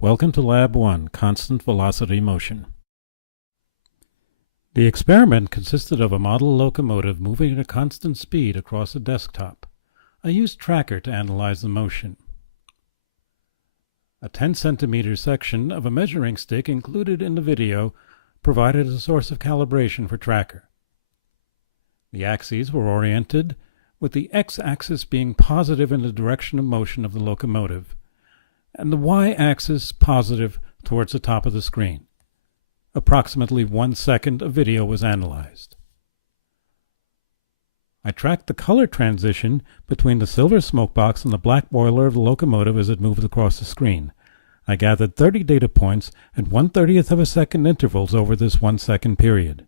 Welcome to Lab 1, Constant Velocity Motion. The experiment consisted of a model locomotive moving at a constant speed across a desktop. I used Tracker to analyze the motion. A 10 centimeter section of a measuring stick included in the video provided a source of calibration for Tracker. The axes were oriented, with the x-axis being positive in the direction of motion of the locomotive, and the y-axis positive towards the top of the screen. Approximately 1 second of video was analyzed. I tracked the color transition between the silver smoke box and the black boiler of the locomotive as it moved across the screen. I gathered 30 data points at 1/30th of a second intervals over this 1 second period.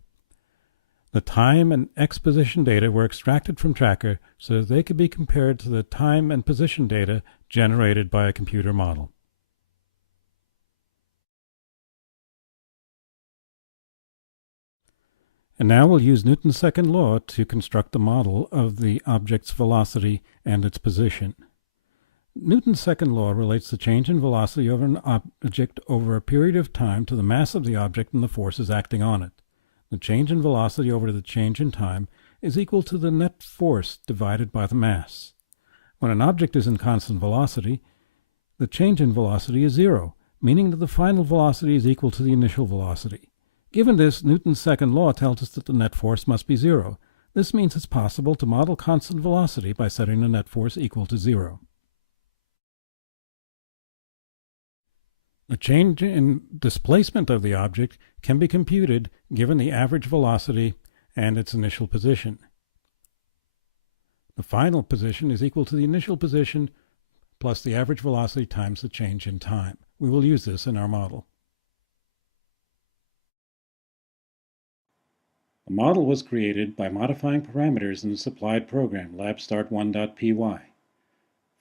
The time and x position data were extracted from Tracker so that they could be compared to the time and position data generated by a computer model. And now we'll use Newton's second law to construct the model of the object's velocity and its position. Newton's second law relates the change in velocity of an object over a period of time to the mass of the object and the forces acting on it. The change in velocity over the change in time is equal to the net force divided by the mass. When an object is in constant velocity, the change in velocity is zero, meaning that the final velocity is equal to the initial velocity. Given this, Newton's second law tells us that the net force must be zero. This means it's possible to model constant velocity by setting the net force equal to zero. The change in displacement of the object can be computed given the average velocity and its initial position. The final position is equal to the initial position plus the average velocity times the change in time. We will use this in our model. The model was created by modifying parameters in the supplied program, labstart1.py.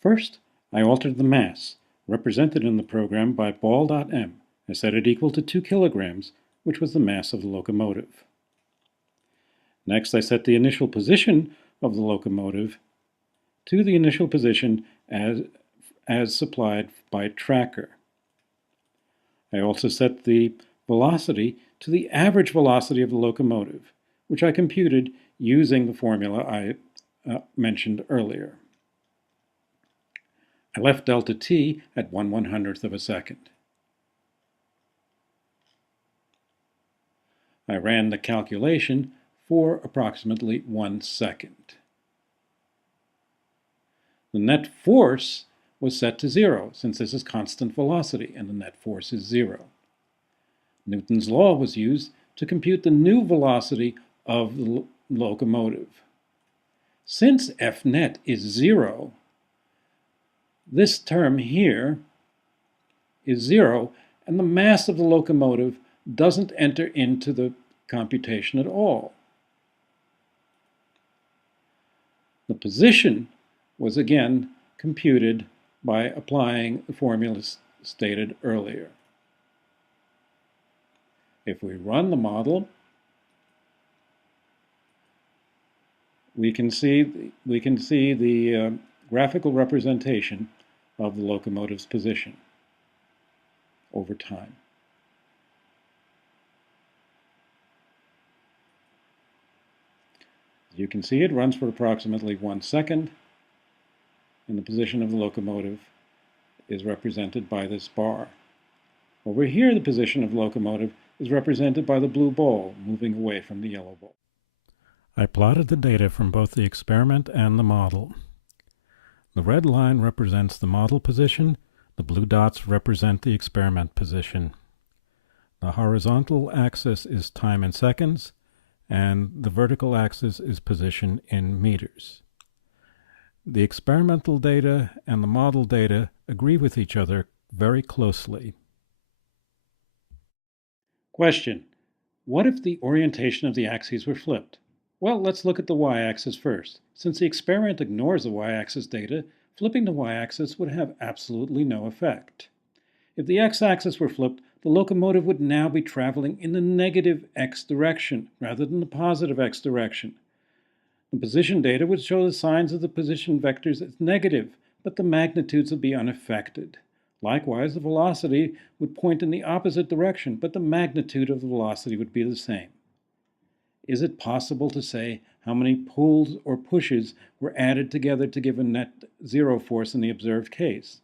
First, I altered the mass, represented in the program by ball.m. I set it equal to 2 kilograms, which was the mass of the locomotive. Next, I set the initial position of the locomotive to the initial position as supplied by Tracker. I also set the velocity to the average velocity of the locomotive, which I computed using the formula I mentioned earlier. I left delta t at 1/100th of a second. I ran the calculation for approximately 1 second. The net force was set to 0, since this is constant velocity and the net force is 0. Newton's law was used to compute the new velocity of the locomotive. Since F net is 0, this term here is 0, and the mass of the locomotive doesn't enter into the computation at all. The position was again computed by applying the formula stated earlier. If we run the model, we can see the graphical representation of the locomotive's position over time. As you can see, it runs for approximately 1 second, and the position of the locomotive is represented by this bar. Over here, the position of the locomotive is represented by the blue ball moving away from the yellow ball. I plotted the data from both the experiment and the model. The red line represents the model position, the blue dots represent the experiment position. The horizontal axis is time in seconds, and the vertical axis is position in meters. The experimental data and the model data agree with each other very closely. Question: what if the orientation of the axes were flipped? Well, let's look at the y-axis first. Since the experiment ignores the y-axis data, flipping the y-axis would have absolutely no effect. If the x-axis were flipped, the locomotive would now be traveling in the negative x direction rather than the positive x direction. The position data would show the signs of the position vectors as negative, but the magnitudes would be unaffected. Likewise, the velocity would point in the opposite direction, but the magnitude of the velocity would be the same. Is it possible to say how many pulls or pushes were added together to give a net zero force in the observed case?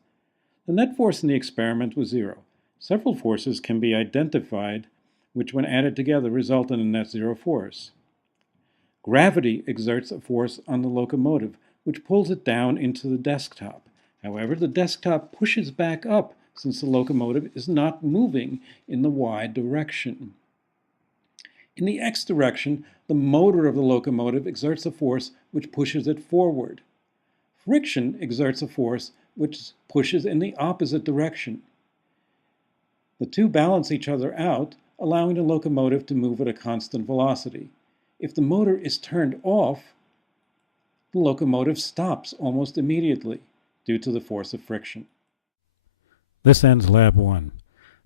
The net force in the experiment was zero. Several forces can be identified, which when added together result in a net zero force. Gravity exerts a force on the locomotive, which pulls it down into the desktop. However, the desktop pushes back up since the locomotive is not moving in the y direction. In the x direction, the motor of the locomotive exerts a force which pushes it forward. Friction exerts a force which pushes in the opposite direction. The two balance each other out, allowing the locomotive to move at a constant velocity. If the motor is turned off, the locomotive stops almost immediately due to the force of friction. This ends Lab 1.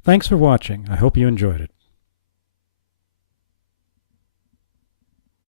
Thanks for watching. I hope you enjoyed it.